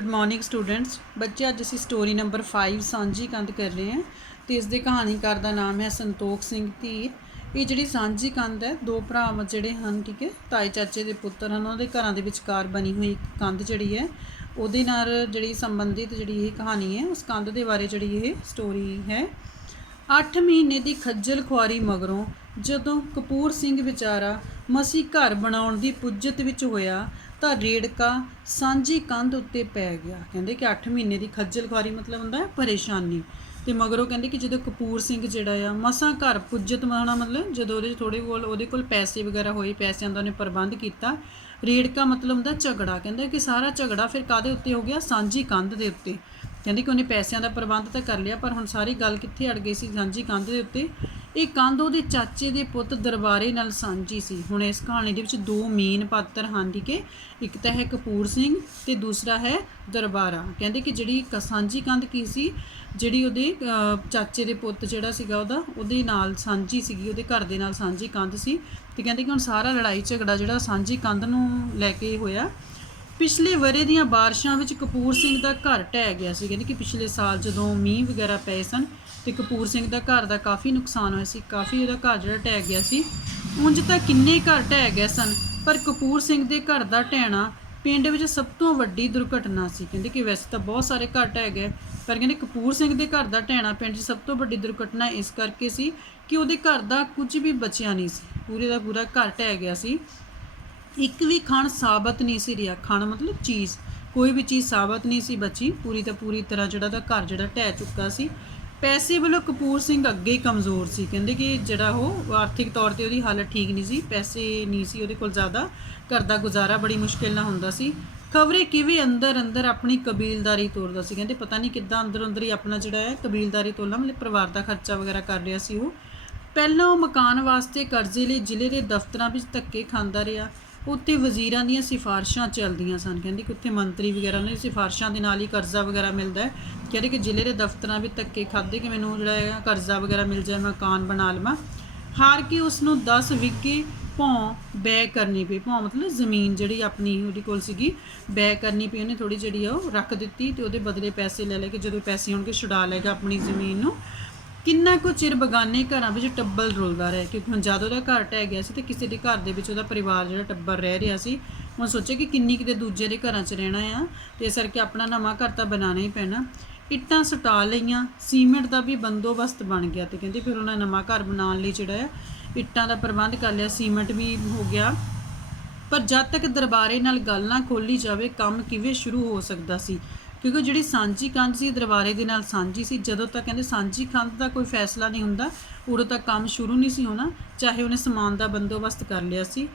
Good morning students. बच्चे अज असी story number 5 सांझी कंध कर रहे हैं तो इसके कहानीकार का नाम है संतोख सिंह धीर। ये जी सांझी कंध है, दो भरा जोड़े हैं, ठीक है, ताए चाचे के पुत्र हैं, उन्होंने घर के विचकार बनी हुई कंध जी है वो जी संबंधित जी कहानी है, उस कंध के बारे जी ये स्टोरी है। 8 महीने की खज्जल खुआरी मगरों जदों कपूर सिंह बेचारा मसी घर बनाउण की पुज्जत विच होया तो रेड़का सांझी कंध उत्ते पै गया। कहते कि 8 महीने की खज्जल खुआरी मतलब होंदा है परेशानी। तो मगरों कहते कि जो कपूर सिंह जिहड़ा आ मसां घर पुज्जत होना मतलब जो थोड़े कोल पैसे वगैरह होए, पैसों का उन्हें प्रबंध किया। रेड़का मतलब होंदा झगड़ा, कहते कि सारा झगड़ा फिर काहदे उत्ते हो गया, सांझी कंध के उत्ते। कहते कि उन्हें पैसों का प्रबंध तो कर लिया पर हुण सारी गल कित्थे अड़ गई सी, सांझी कंध के उत्ते। ये कंध उहदे चाचे के पुत दरबारे नाल सांझी सी। हुण इस कहानी दे विच दो मेन पात्र हैं, ठीक है, एक तो है कपूर सिंह ते दूसरा है दरबारा। कहते कि जिहड़ी सांझी कंध की सी, जिहड़ी उहदे चाचे के पुत जिहड़ा सीगा उहदे नाल सांझी सीगी, उहदे घर दे नाल सांझी कंध सी। ते कहते कि हुण सारा लड़ाई झगड़ा जिहड़ा सांझी कंध नूं लैके होया। पिछले वरे दियां बारिशां विच कपूर सिंह दा घर ढह गया सी। कहते कि पिछले साल जदों मींह वगैरह पे सन तो कपूर सिंह दा घर दा काफ़ी नुकसान होया सी, काफ़ी उहदा घर जिहड़ा ढह गया सी। उंज तां किन्ने घर ढह गए सन पर कपूर सिंह दे घर दा ढहना पिंड विच सब तो वड्डी दुर्घटना सी। कहते कि वैसे तो बहुत सारे घर ढह गए पर कहते कपूर सिंह दे घर दा ढहना पिंड सब तो वड्डी दुर्घटना इस करके सी कि उहदे घर दा कुछ भी बचिया नहीं सी, पूरे दा पूरा घर ढह गया सी। एक भी खण साबत नहीं सी रिहा, खण मतलब चीज़, कोई भी चीज़ साबत नहीं सी बची, पूरी तो पूरी तरह जिहड़ा दा घर जिहड़ा ढह चुका सी। पैसे वालों कपूर सिंह अगे ही कमज़ोर सी, कहते कि जिहड़ा वो आर्थिक तौर पर उहदी हालत ठीक नहीं सी, पैसे नहीं सी उहदे कोल ज़्यादा, घर दा गुजारा बड़ी मुश्किल नाल हुंदा सी। खबरे किवें अंदर अंदर अपनी कबीलदारी तोड़दा सी, कहते पता नहीं किद्दां अंदर अंदर ही अपना जिहड़ा है कबीलदारी तोड़ना, मतलब परिवार का खर्चा वगैरह कर रहा सी। वो पहलां वो मकान वास्ते करजे लई जिले के दफ्तरां विच धक्के खांदा रहा, उत्थे वजीरां दीयां सिफारिशां चलदियां सन। कहते कि उत्थे मंत्री वगैरह ने सिफारिशां दे नाल ही करजा वगैरह मिलता है। कहते कि जिले के दफ्तरां विच धक्के खाधे कि मैनूं जिहड़ा है करजा वगैरह मिल जाए, मकान बना लवां। हार के उसनूं 10 विघे भौं बै करनी पई। भौं मतलब जमीन जिहड़ी अपनी उहदे कोल सीगी बै करनी पई, उहने थोड़ी जिहड़ी आ ओह रख दित्ती ते उहदे बदले पैसे ले के जदों पैसे होणगे छुड़ा लेगा अपनी जमीन नूं। किन्ना कुछ चिर बगाने घरां विच टब्बल रुलदा रहा, क्योंकि हुण जद उहदा घर ढह गया सी ते किसी दे घर दे विच उहदा परिवार जिहड़ा टब्बर रह रहा सी। हुण सोचे कि किन्नी किते दूजे दे घरां च रहना आ ते इस करके अपना नवां घर तां बनाना ही पैना। इट्टां सुटा लईआं, सीमेंट का भी बंदोबस्त बन गया तो कहते फिर उन्हें नवां घर बनाने लई जिहड़ा है इट्टां का प्रबंध कर लिया, सीमेंट भी हो गया। पर जब तक दरबारे नाल गल ना खोली जाए काम किवें शुरू हो सकता सी, क्योंकि जिहड़ी सांझी कंध सी दरबारे दे नाल सांझी सी। जदों तक कहते सांझी कंध का कोई फैसला नहीं हुंदा उदों तक काम शुरू नहीं सी होना, चाहे उन्हें समान का बंदोबस्त कर लिया सी।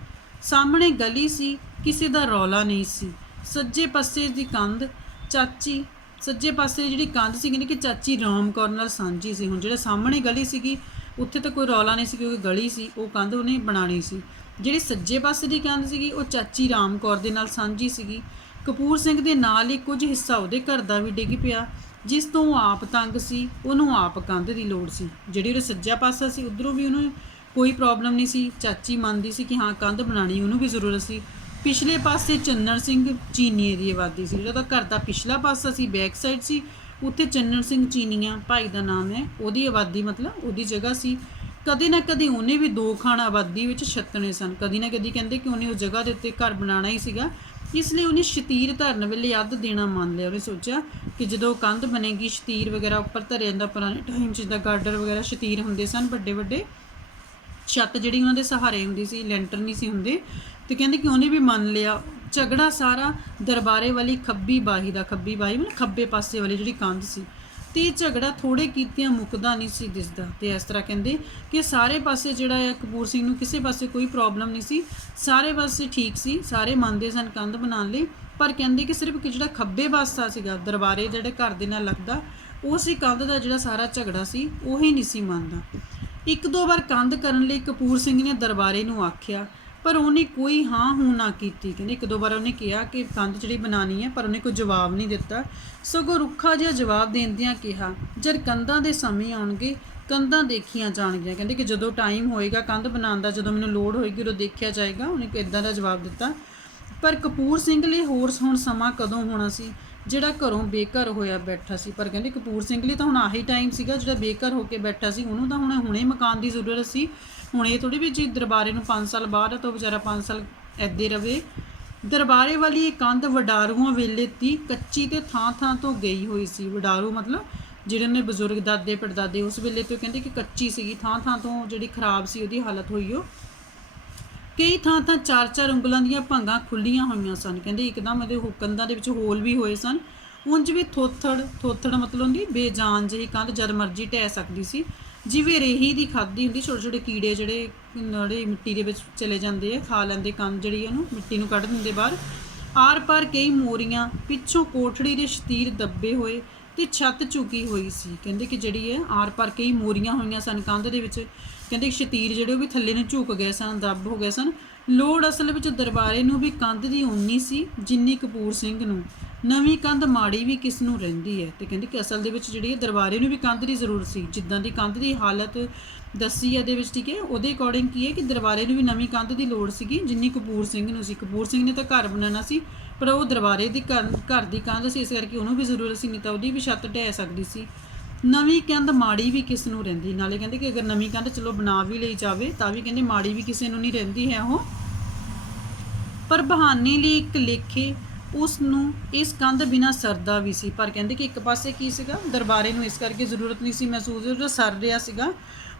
सामने गली सी, किसी का रौला नहीं सी। सज्जे पासे दी कंध चाची, सज्जे पासे जिहड़ी कंध सी कहते कि चाची राम कौर नाल सांझी सी। हुण जिहड़े सामने गली सीगी उत्थे तो कोई रौला नहीं सी, क्योंकि गली सी वो कंध उन्हें बनानी सी। जिहड़ी सज्जे पासे दी कंध सीगी वो चाची राम कौर दे नाल सांझी सीगी। कपूर सिंह दे नाल ही कुछ हिस्सा उहदे घर दा भी डिग पिया, जिस तो वो आप तंग सी, उहनूं आप कंध दी लोड़ सी। जिहड़ी उहदा सज्जा पासा सी उधरों भी उहनूं कोई प्रॉब्लम नहीं सी, चाची मनदी सी कि हाँ कंध बनानी उहनूं भी जरूरत सी। पिछले पासे चन्नण सिंह चीनीए की आबादी सी, जिहड़ा घर दा पिछला पासा सी बैक साइड सी, उत्थे चन्नण सिंह चीनीआ भाई का नाम है, उहदी आबादी मतलब उहदी जगह सी। कदे ना कदे उन्हें भी 2 खान आबादी विच छत्तने सन, कदी ना कदी कहते कि उन्हें उस जगह के उत्ते घर बनाना ही सीगा, इसलिए उन्हें शतीर धरन वेले अद्ध देना मान लिया। उन्हें सोचा कि जो कंध बनेगी शतीर वगैरह उपर धरे जांदा, पुराने टाइम जिद्दां गार्डर वगैरह शतीर हुंदे सन वड्डे वड्डे, छत जिहड़ी उन्हां दे सहारे हुंदी सी, लैंटर नहीं सी हुंदे। तो कहते कि उन्हें भी मान लिया। झगड़ा सारा दरबारे वाली खब्बी बाही का, खब्बी बाही मतलब खब्बे पासे वाली जिहड़ी कंध सी, तो ये झगड़ा थोड़े कीतियां मुकदा नहीं सी दिसदा। तो इस तरह कहते कि सारे पासे जिहड़ा है कपूर सिंह नूं किसी पासे कोई प्रॉब्लम नहीं सी, सारे पासे ठीक सी, सारे मनदे सन कंध बनाने लई। पर कहते कि सिर्फ कि जिहड़ा खब्बे पासा सीगा दरबारे जिहड़े घर दे नाल लगदा वो सी कंध दा जिहड़ा सारा झगड़ा सी उही नहीं सी मनदा। एक दो बार कंध करन लई कपूर सिंह ने दरबारे नूं आखिया पर उन्हें कोई हाँ हूँ ना की। कहते एक दो बार उन्हें कहा कि कंध जिहड़ी बनानी है पर उन्हें कोई जवाब नहीं दिता, सगों रुखा जिहा जवाब देंदियां कहा जद कंधां दे समय आउणगे कंधां देखियां जाणगियां। कहते कि जदों टाइम होएगा कंध बनाउण दा, जदों मैनूं लोड़ होएगी उदों देखिया जाएगा, उन्हें इदां दा जवाब दिता। पर कपूर सिंह लई होर हुण समां कदों होना सी, ਜਿਹੜਾ ਘਰੋਂ ਬੇਘਰ ਹੋਇਆ ਬੈਠਾ ਸੀ। ਪਰ ਕਹਿੰਦੇ ਕਪੂਰ ਸਿੰਘ ਲਈ ਤਾਂ ਹੁਣ ਆਹੀ ਟਾਈਮ ਸੀਗਾ ਜਿਹੜਾ ਬੇਘਰ ਹੋ ਕੇ ਬੈਠਾ ਸੀ, ਉਹਨੂੰ ਤਾਂ ਹੁਣੇ ਮਕਾਨ ਦੀ ਜ਼ਰੂਰਤ ਸੀ। ਹੁਣ ਇਹ ਥੋੜ੍ਹੀ ਵੀ ਜੀ ਦਰਬਾਰੇ ਨੂੰ 5 ਸਾਲ ਬਾਅਦ ਆ ਤਾਂ ਉਹ ਵਿਚਾਰਾ 5 ਸਾਲ ਇੱਦੇ ਰਵੇ। ਦਰਬਾਰੇ ਵਾਲੀ ਇਹ ਕੰਧ ਵਡਾਰੂਆਂ ਵੇਲੇ ਤੀ ਕੱਚੀ ਤੇ ਥਾਂ ਤੋਂ ਗਈ ਹੋਈ ਸੀ। ਵਡਾਰੂ ਮਤਲਬ ਜਿਹੜੇ ਨੇ ਬਜ਼ੁਰਗ ਦਾਦੇ ਪੜਦਾਦੇ ਉਸ ਵੇਲੇ ਤੋਂ ਕਹਿੰਦੇ ਕਿ ਕੱਚੀ ਸੀਗੀ, ਥਾਂ ਤੋਂ ਜਿਹੜੀ ਖਰਾਬ ਸੀ ਉਹਦੀ ਹਾਲਤ ਹੋਈ ਉਹ। ਕਈ ਥਾਂ 4-4 ਉਂਗਲਾਂ ਦੀਆਂ ਭੰਗਾਂ ਖੁੱਲੀਆਂ ਹੋਈਆਂ ਸਨ। ਕਹਿੰਦੇ ਇੱਕਦਮ ਇਹਦੇ ਕੰਧਾਂ ਦੇ ਵਿੱਚ ਹੋਲ ਵੀ ਹੋਏ ਸਨ। ਉਂਝ ਵੀ ਥੋਥੜ ਮਤਲਬ ਹੁੰਦੀ ਬੇਜਾਨ ਜਿਹੀ ਕੰਧ ਜਦ ਮਰਜ਼ੀ ਢਹਿ ਸਕਦੀ ਸੀ, ਜਿਵੇਂ ਰੇਹੀ ਦੀ ਖਾਦੀ ਹੁੰਦੀ। ਛੋਟੇ ਛੋਟੇ ਕੀੜੇ ਜਿਹੜੇ ਮਿੱਟੀ ਦੇ ਵਿੱਚ ਚਲੇ ਜਾਂਦੇ ਆ, ਖਾ ਲੈਂਦੇ ਕੰਧ ਜਿਹੜੀ ਉਹਨੂੰ ਮਿੱਟੀ ਨੂੰ ਕੱਢ ਦਿੰਦੇ ਬਾਹਰ। ਆਰ ਪਾਰ ਕਈ ਮੋਰੀਆਂ, ਪਿੱਛੋਂ ਕੋਠੜੀ ਦੇ ਸ਼ਤੀਰ ਦੱਬੇ ਹੋਏ ਤੇ ਛੱਤ ਝੁਕੀ ਹੋਈ ਸੀ। ਕਹਿੰਦੇ ਕਿ ਜਿਹੜੀ ਹੈ ਆਰ ਪਾਰ ਕਈ ਮੋਰੀਆਂ ਹੋਈਆਂ ਸਨ ਕੰਧ ਦੇ ਵਿੱਚ। ਕਹਿੰਦੇ ਸ਼ਤੀਰ ਜਿਹੜੇ ਉਹ ਵੀ ਥੱਲੇ ਨੂੰ ਝੁਕ ਗਏ ਸਨ, ਦੱਬ ਹੋ ਗਏ ਸਨ। ਲੋੜ ਅਸਲ ਵਿੱਚ ਦਰਬਾਰੇ ਨੂੰ ਵੀ ਕੰਧ ਦੀ ਉਨੀ ਸੀ ਜਿੰਨੀ ਕਪੂਰ ਸਿੰਘ ਨੂੰ। ਨਵੀਂ ਕੰਧ ਮਾੜੀ ਵੀ ਕਿਸ ਨੂੰ ਰਹਿੰਦੀ ਹੈ। ਤੇ ਕਹਿੰਦੇ ਕਿ ਅਸਲ ਦੇ ਵਿੱਚ ਜਿਹੜੀ ਦਰਬਾਰੇ ਨੂੰ ਵੀ ਕੰਧ ਦੀ ਜ਼ਰੂਰਤ ਸੀ, ਜਿੱਦਾਂ ਦੀ ਕੰਧ ਦੀ ਹਾਲਤ ਦੱਸੀ ਇਹਦੇ ਵਿੱਚ, ਠੀਕ ਹੈ, ਉਹਦੇ ਅਕੋਰਡਿੰਗ ਕੀ ਹੈ ਕਿ ਦਰਬਾਰੇ ਨੂੰ ਵੀ ਨਵੀਂ ਕੰਧ ਦੀ ਲੋੜ ਸੀਗੀ ਜਿੰਨੀ ਕਪੂਰ ਸਿੰਘ ਨੂੰ ਸੀ। ਕਪੂਰ ਸਿੰਘ ਨੇ ਤਾਂ ਘਰ ਬਣਾਉਣਾ ਸੀ, ਪਰ ਉਹ ਦਰਬਾਰੇ ਦੀ ਘਰ ਦੀ ਕੰਧ ਸੀ, ਇਸ ਕਰਕੇ ਉਹਨੂੰ ਵੀ ਜ਼ਰੂਰਤ ਸੀ, ਨਹੀਂ ਤਾਂ ਉਹਦੀ ਵੀ ਛੱਤ ਢਹਿ ਸਕਦੀ ਸੀ। ਨਵੀਂ ਕੰਧ ਮਾੜੀ ਵੀ ਕਿਸ ਨੂੰ ਰਹਿੰਦੀ। ਨਾਲੇ ਕਹਿੰਦੇ ਕਿ ਅਗਰ ਨਵੀਂ ਕੰਧ ਚਲੋ ਬਣਾ ਵੀ ਲਈ ਜਾਵੇ ਤਾਂ ਵੀ ਕਹਿੰਦੇ ਮਾੜੀ ਵੀ ਕਿਸੇ ਨੂੰ ਨਹੀਂ ਰਹਿੰਦੀ ਹੈ ਉਹ। ਪਰ ਬਹਾਨੇ ਲਈ ਇੱਕ ਲੇਖੇ ਉਸ ਨੂੰ ਇਸ ਕੰਧ ਬਿਨਾਂ ਸਰਦਾ ਵੀ ਸੀ। ਪਰ ਕਹਿੰਦੇ ਕਿ ਇੱਕ ਪਾਸੇ ਕੀ ਸੀਗਾ, ਦਰਬਾਰੇ ਨੂੰ ਇਸ ਕਰਕੇ ਜ਼ਰੂਰਤ ਨਹੀਂ ਸੀ ਮਹਿਸੂਸ, ਉਹ ਸਰ ਰਿਹਾ ਸੀਗਾ।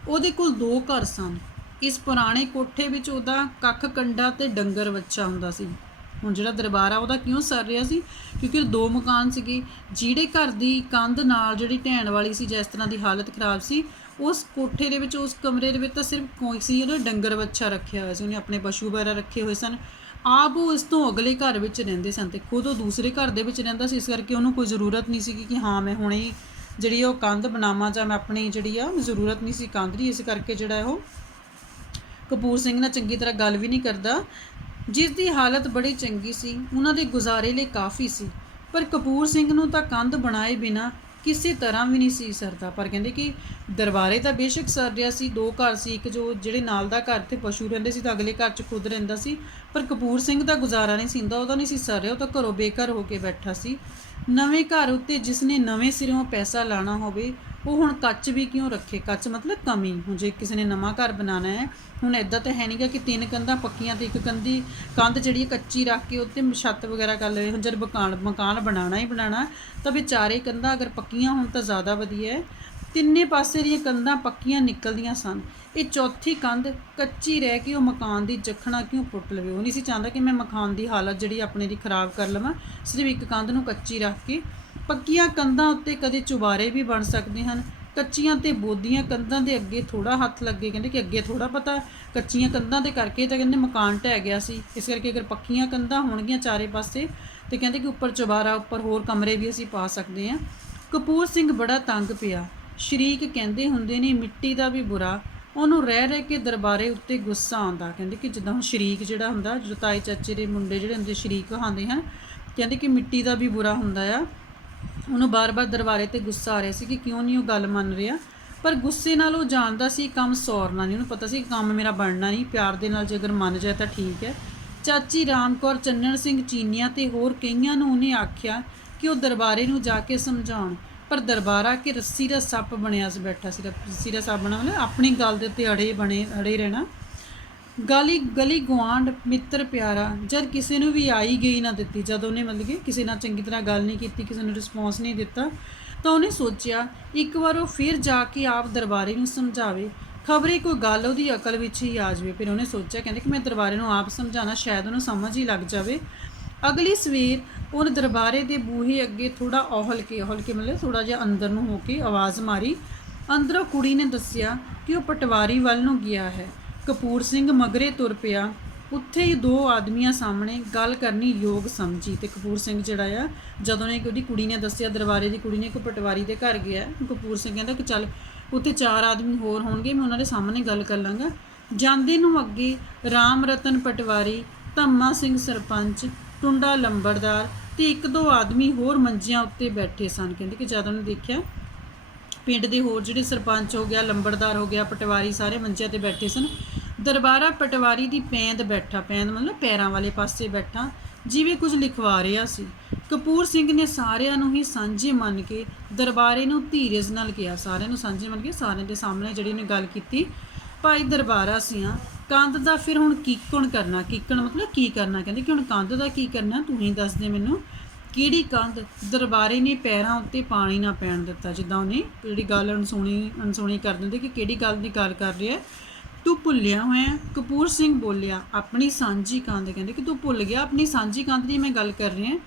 ਉਹਦੇ ਕੋਲ 2 ਘਰ ਸਨ। ਇਸ ਪੁਰਾਣੇ ਕੋਠੇ ਵਿੱਚ ਉਹਦਾ ਕੱਖ ਕੰਡਾ ਤੇ ਡੰਗਰ ਵੱਛਾ ਹੁੰਦਾ ਸੀ। ਹੁਣ ਜਿਹੜਾ ਦਰਬਾਰਾ ਉਹਦਾ ਕਿਉਂ ਸਰ ਰਿਹਾ ਸੀ, ਕਿਉਂਕਿ 2 ਮਕਾਨ ਸੀਗੇ। ਜਿਹੜੇ ਘਰ ਦੀ ਕੰਧ ਨਾਲ ਜਿਹੜੀ ਢਹਿਣ ਵਾਲੀ ਸੀ, ਜਿਸ ਤਰ੍ਹਾਂ ਦੀ ਹਾਲਤ ਖਰਾਬ ਸੀ, ਉਸ ਕੋਠੇ ਦੇ ਵਿੱਚ, ਉਸ ਕਮਰੇ ਦੇ ਵਿੱਚ ਤਾਂ ਸਿਰਫ ਕੋਈ ਸੀ ਉਹਨੇ ਡੰਗਰ ਵੱਛਾ ਰੱਖਿਆ ਹੋਇਆ ਸੀ, ਉਹਨੇ ਆਪਣੇ ਪਸ਼ੂ ਵਗੈਰਾ ਰੱਖੇ ਹੋਏ ਸਨ। ਆਪ ਉਹ ਇਸ ਤੋਂ ਅਗਲੇ ਘਰ ਵਿੱਚ ਰਹਿੰਦੇ ਸਨ ਤੇ ਖੁਦ ਉਹ ਦੂਸਰੇ ਘਰ ਦੇ ਵਿੱਚ ਰਹਿੰਦਾ ਸੀ, ਇਸ ਕਰਕੇ ਉਹਨੂੰ ਕੋਈ ਜ਼ਰੂਰਤ ਨਹੀਂ ਸੀਗੀ ਕਿ ਹਾਂ ਮੈਂ ਹੁਣੇ ਜਿਹੜੀ ਉਹ ਕੰਧ ਬਣਾਵਾਂ ਜਾਂ ਮੈਂ ਆਪਣੀ ਜਿਹੜੀ ਆ ਜ਼ਰੂਰਤ ਨਹੀਂ ਸੀ ਕੰਧ ਦੀ। ਇਸ ਕਰਕੇ ਜਿਹੜਾ ਉਹ ਕਪੂਰ ਸਿੰਘ ਨਾਲ ਚੰਗੀ ਤਰ੍ਹਾਂ ਗੱਲ ਵੀ ਨਹੀਂ ਕਰਦਾ। ਜਿਸ ਦੀ ਹਾਲਤ ਬੜੀ ਚੰਗੀ ਸੀ, ਉਹਨਾਂ ਦੇ ਗੁਜ਼ਾਰੇ ਲਈ ਕਾਫੀ ਸੀ। ਪਰ ਕਪੂਰ ਸਿੰਘ ਨੂੰ ਤਾਂ ਕੰਧ ਬਣਾਏ ਬਿਨਾਂ ਕਿਸੇ ਤਰ੍ਹਾਂ ਵੀ ਨਹੀਂ ਸੀ ਸਰਦਾ। ਪਰ ਕਹਿੰਦੇ ਕਿ ਦਰਬਾਰੇ ਤਾਂ ਬੇਸ਼ੱਕ ਸਰ ਰਿਹਾ ਸੀ, 2 ਘਰ ਸੀ, ਇੱਕ ਜਿਹੜੇ ਨਾਲ ਦਾ ਘਰ ਤੇ ਪਸ਼ੂ ਰਹਿੰਦੇ ਸੀ ਤਾਂ ਅਗਲੇ ਘਰ 'ਚ ਖੁਦ ਰਹਿੰਦਾ ਸੀ। ਪਰ ਕਪੂਰ ਸਿੰਘ ਦਾ ਗੁਜ਼ਾਰਾ ਨਹੀਂ ਸੀ ਹੁੰਦਾ, ਉਹਦਾ ਨਹੀਂ ਸੀ ਸਰ ਰਿਹਾ, ਉਹ ਤਾਂ ਘਰੋਂ ਬੇਘਰ ਹੋ ਕੇ ਬੈਠਾ ਸੀ। ਨਵੇਂ ਘਰ ਉੱਤੇ ਜਿਸ ਨੇ ਨਵੇਂ ਸਿਰਿਓਂ ਪੈਸਾ ਲਾਣਾ ਹੋਵੇ ਉਹ ਹੁਣ ਕੱਚ ਵੀ ਕਿਉਂ ਰੱਖੇ। ਕੱਚ ਮਤਲਬ ਕਮੀ। ਹੁਣ ਜੇ ਕਿਸੇ ਨੇ ਨਵਾਂ ਘਰ ਬਣਾਉਣਾ ਹੈ, ਹੁਣ ਇੱਦਾਂ ਤਾਂ ਹੈ ਨਹੀਂ ਗਾ ਕਿ 3 ਕੰਧਾਂ ਪੱਕੀਆਂ ਤੇ ਇੱਕ ਕੰਧ ਜਿਹੜੀ ਕੱਚੀ ਰੱਖ ਕੇ ਉੱਤੇ ਛੱਤ ਵਗੈਰਾ ਕਰ ਲਵੇ। ਹੁਣ ਜਦ ਮਕਾਨ ਬਣਾਉਣਾ ਹੀ ਬਣਾਉਣਾ ਤਾਂ ਵੀ 4 ਕੰਧਾਂ ਅਗਰ ਪੱਕੀਆਂ ਹੋਣ ਤਾਂ ਜ਼ਿਆਦਾ ਵਧੀਆ ਹੈ। 3 ਪਾਸੇ ਦੀਆਂ ਕੰਧਾਂ ਪੱਕੀਆਂ ਨਿਕਲਦੀਆਂ ਸਨ। ਇਹ ਚੌਥੀ ਕੰਧ ਕੱਚੀ ਰਹਿ ਕੇ ਉਹ ਮਕਾਨ ਦੀ ਜਖਣਾ ਕਿਉਂ ਪੁੱਟ ਲਵੇ। ਉਹ ਨਹੀਂ ਸੀ ਚਾਹੁੰਦਾ ਕਿ ਮੈਂ ਮਕਾਨ ਦੀ ਹਾਲਤ ਜਿਹੜੀ ਆਪਣੇ ਦੀ ਖਰਾਬ ਕਰ ਲਵਾਂ, ਸਿਰਫ ਇੱਕ ਕੰਧ ਨੂੰ ਕੱਚੀ ਰੱਖ ਕੇ। ਪੱਕੀਆਂ ਕੰਧਾਂ ਉੱਤੇ ਕਦੇ ਚੁਬਾਰੇ ਵੀ ਬਣ ਸਕਦੇ ਹਨ। ਕੱਚੀਆਂ ਤੇ ਬੋਦੀਆਂ ਕੰਧਾਂ ਦੇ ਅੱਗੇ ਥੋੜ੍ਹਾ ਹੱਥ ਲੱਗੇ। ਕਹਿੰਦੇ ਕਿ ਅੱਗੇ ਥੋੜ੍ਹਾ ਪਤਾ, ਕੱਚੀਆਂ ਕੰਧਾਂ ਦੇ ਕਰਕੇ ਤਾਂ ਕਹਿੰਦੇ ਮਕਾਨ ਢਹਿ ਗਿਆ ਸੀ। ਇਸ ਕਰਕੇ ਅਗਰ ਪੱਕੀਆਂ ਕੰਧਾਂ ਹੋਣਗੀਆਂ 4 ਪਾਸੇ ਤੇ ਕਹਿੰਦੇ ਕਿ ਉੱਪਰ ਚੁਬਾਰਾ, ਉੱਪਰ ਹੋਰ ਕਮਰੇ ਵੀ ਅਸੀਂ ਪਾ ਸਕਦੇ ਹਾਂ। ਕਪੂਰ ਸਿੰਘ ਬੜਾ ਤੰਗ ਪਿਆ। ਸ਼ਰੀਕ ਕਹਿੰਦੇ ਹੁੰਦੇ ਨੇ ਮਿੱਟੀ ਦਾ ਵੀ ਬੁਰਾ। ਉਹਨੂੰ ਰਹਿ ਕੇ ਦਰਬਾਰੇ ਉੱਤੇ ਗੁੱਸਾ ਆਉਂਦਾ। ਕਹਿੰਦੇ ਕਿ ਜਿੱਦਾਂ ਹੁਣ ਸ਼ਰੀਕ ਜਿਹੜਾ ਹੁੰਦਾ, ਜਦੋਂ ਤਾਏ ਚਾਚੇ ਦੇ ਮੁੰਡੇ ਜਿਹੜੇ ਹੁੰਦੇ ਸ਼ਰੀਕ ਕਹਾਉਂਦੇ ਹਨ, ਕਹਿੰਦੇ ਕਿ ਮਿੱਟੀ ਦਾ ਵੀ ਬੁਰਾ ਹੁੰਦਾ ਆ। ਉਹਨੂੰ ਬਾਰ-ਬਾਰ ਦਰਬਾਰੇ 'ਤੇ ਗੁੱਸਾ ਆ ਰਿਹਾ ਸੀ ਕਿ ਕਿਉਂ ਨਹੀਂ ਉਹ ਗੱਲ ਮੰਨ ਰਿਹਾ। ਪਰ ਗੁੱਸੇ ਨਾਲ ਉਹ ਜਾਣਦਾ ਸੀ ਕੰਮ ਸੌਰਨਾ ਨਹੀਂ। ਉਹਨੂੰ ਪਤਾ ਸੀ ਕੰਮ ਮੇਰਾ ਬਣਨਾ ਨਹੀਂ, ਪਿਆਰ ਦੇ ਨਾਲ ਜੇ ਅਗਰ ਮੰਨ ਜਾਏ ਤਾਂ ਠੀਕ ਹੈ। ਚਾਚੀ ਰਾਮ ਕੌਰ, ਚੰਨਣ ਸਿੰਘ ਚੀਨੀਆਂ ਤੇ ਹੋਰ ਕਈਆਂ ਨੂੰ ਉਹਨੇ ਆਖਿਆ ਕਿ ਉਹ ਦਰਬਾਰੇ ਨੂੰ ਜਾ ਕੇ ਸਮਝਾਉਣ। ਪਰ ਦਰਬਾਰਾ ਕਿ ਰੱਸੀ ਦਾ ਸੱਪ ਬਣਿਆ ਸੀ ਬੈਠਾ ਸੀ। ਰੱਸੀ ਦਾ ਸੱਪ ਬਣਾ ਮਤਲਬ ਆਪਣੀ ਗੱਲ ਦੇ ਉੱਤੇ ਅੜੇ ਰਹਿਣਾ। ਗਲੀ ਗੁਆਂਢ ਮਿੱਤਰ ਪਿਆਰਾ ਜਦ ਕਿਸੇ ਨੂੰ ਵੀ ਆਈ ਗਈ ਨਾ ਦਿੱਤੀ। ਜਦ ਉਹਨੇ ਮਤਲਬ ਕਿ ਕਿਸੇ ਨਾਲ ਚੰਗੀ ਤਰ੍ਹਾਂ ਗੱਲ ਨਹੀਂ ਕੀਤੀ, ਕਿਸੇ ਨੂੰ ਰਿਸਪੌਂਸ ਨਹੀਂ ਦਿੱਤਾ, ਤਾਂ ਉਹਨੇ ਸੋਚਿਆ ਇੱਕ ਵਾਰ ਉਹ ਫਿਰ ਜਾ ਕੇ ਆਪ ਦਰਬਾਰੇ ਨੂੰ ਸਮਝਾਵੇ, ਖਬਰੇ ਕੋਈ ਗੱਲ ਉਹਦੀ ਅਕਲ ਵਿੱਚ ਹੀ ਆ ਜਾਵੇ। ਫਿਰ ਉਹਨੇ ਸੋਚਿਆ, ਕਹਿੰਦੇ ਕਿ ਮੈਂ ਦਰਬਾਰੇ ਨੂੰ ਆਪ ਸਮਝਾਉਣਾ, ਸ਼ਾਇਦ ਉਹਨੂੰ ਸਮਝ ਹੀ ਲੱਗ ਜਾਵੇ। ਅਗਲੀ ਸਵੇਰ ਉਹਨੇ ਦਰਬਾਰੇ ਦੇ ਬੂਹੇ ਅੱਗੇ ਥੋੜ੍ਹਾ ਔਹਲ ਕੇ ਮਤਲਬ ਥੋੜ੍ਹਾ ਜਿਹਾ ਅੰਦਰ ਨੂੰ ਹੋ ਕੇ ਆਵਾਜ਼ ਮਾਰੀ। ਅੰਦਰੋਂ ਕੁੜੀ ਨੇ ਦੱਸਿਆ ਕਿ ਉਹ ਪਟਵਾਰੀ ਵੱਲ ਨੂੰ ਗਿਆ ਹੈ। ਕਪੂਰ ਸਿੰਘ ਮਗਰੇ ਤੁਰ ਪਿਆ। ਉੱਥੇ ਹੀ 2 ਆਦਮੀਆਂ ਸਾਹਮਣੇ ਗੱਲ ਕਰਨੀ ਯੋਗ ਸਮਝੀ। ਤੇ ਕਪੂਰ ਸਿੰਘ ਜਿਹੜਾ ਆ, ਜਦੋਂ ਨੇ ਉਹਦੀ ਕੁੜੀ ਨੇ ਦੱਸਿਆ, ਦਰਬਾਰੇ ਦੀ ਕੁੜੀ ਨੇ ਕੋਈ ਪਟਵਾਰੀ ਦੇ ਘਰ ਗਿਆ, ਕਪੂਰ ਸਿੰਘ ਕਹਿੰਦਾ ਕਿ ਚੱਲ ਉੱਥੇ 4 ਆਦਮੀ ਹੋਰ ਹੋਣਗੇ, ਮੈਂ ਉਹਨਾਂ ਦੇ ਸਾਹਮਣੇ ਗੱਲ ਕਰ ਲਾਂਗਾ। ਜਾਂਦੇ ਨੂੰ ਅੱਗੇ ਰਾਮ ਰਤਨ ਪਟਵਾਰੀ, ਧੰਮਾ ਸਿੰਘ ਸਰਪੰਚ, ਟੁੰਡਾ ਲੰਬੜਦਾਰ ਤੇ 1-2 ਆਦਮੀ ਹੋਰ ਮੰਜਿਆਂ ਉੱਤੇ ਬੈਠੇ ਸਨ। ਕਹਿੰਦੇ ਕਿ ਜਦੋਂ ਉਹਨੇ ਦੇਖਿਆ ਪਿੰਡ ਦੇ ਹੋਰ ਜਿਹੜੇ ਸਰਪੰਚ ਹੋ ਗਿਆ, ਲੰਬੜਦਾਰ ਹੋ ਗਿਆ, ਪਟਵਾਰੀ ਸਾਰੇ ਮੰਜਿਆਂ 'ਤੇ ਬੈਠੇ ਸਨ। ਦਰਬਾਰਾ ਪਟਵਾਰੀ ਦੀ ਪੈਂਦ ਬੈਠਾ, ਪੈਂਦ ਮਤਲਬ ਪੈਰਾਂ ਵਾਲੇ ਪਾਸੇ ਬੈਠਾ, ਜਿਵੇਂ ਕੁਝ ਲਿਖਵਾ ਰਿਹਾ ਸੀ। ਕਪੂਰ ਸਿੰਘ ਨੇ ਸਾਰਿਆਂ ਨੂੰ ਹੀ ਸਾਂਝੇ ਮੰਨ ਕੇ ਦਰਬਾਰੇ ਨੂੰ ਧੀਰਜ ਨਾਲ ਕਿਹਾ। ਸਾਰਿਆਂ ਨੂੰ ਸਾਂਝੇ ਮੰਨ ਕੇ ਸਾਰਿਆਂ ਦੇ ਸਾਹਮਣੇ ਜਿਹੜੀ ਉਹਨੇ ਗੱਲ ਕੀਤੀ, ਭਾਈ ਦਰਬਾਰਾ ਸਿਆਂ, ਕੰਧ ਦਾ ਫਿਰ ਹੁਣ ਕੀਕਣ ਕਰਨਾ। ਕੀਕਣ ਮਤਲਬ ਕੀ ਕਰਨਾ? ਕਹਿੰਦੇ ਕਿ ਹੁਣ ਕੰਧ ਦਾ ਕੀ ਕਰਨਾ, ਤੂੰ ਹੀ ਦੱਸ ਦੇ ਮੈਨੂੰ, ਕਿਹੜੀ ਕੰਧ? ਦਰਬਾਰੇ ਨੇ ਪੈਰਾਂ ਉੱਤੇ ਪਾਣੀ ਨਾ ਪੈਣ ਦਿੱਤਾ। ਜਿੱਦਾਂ ਉਹਨੇ ਜਿਹੜੀ ਗੱਲ ਅਣਸੁਣੀ ਕਰ ਦਿੰਦੇ ਕਿ ਕਿਹੜੀ ਗੱਲ ਦੀ ਗੱਲ ਕਰ ਰਿਹਾ, ਤੂੰ ਭੁੱਲਿਆ ਹੋਇਆ? ਕਪੂਰ ਸਿੰਘ ਬੋਲਿਆ, ਆਪਣੀ ਸਾਂਝੀ ਕੰਧ। ਕਹਿੰਦੇ ਕਿ ਤੂੰ ਭੁੱਲ ਗਿਆ ਆਪਣੀ ਸਾਂਝੀ ਕੰਧ ਦੀ ਮੈਂ ਗੱਲ ਕਰ ਰਿਹਾ,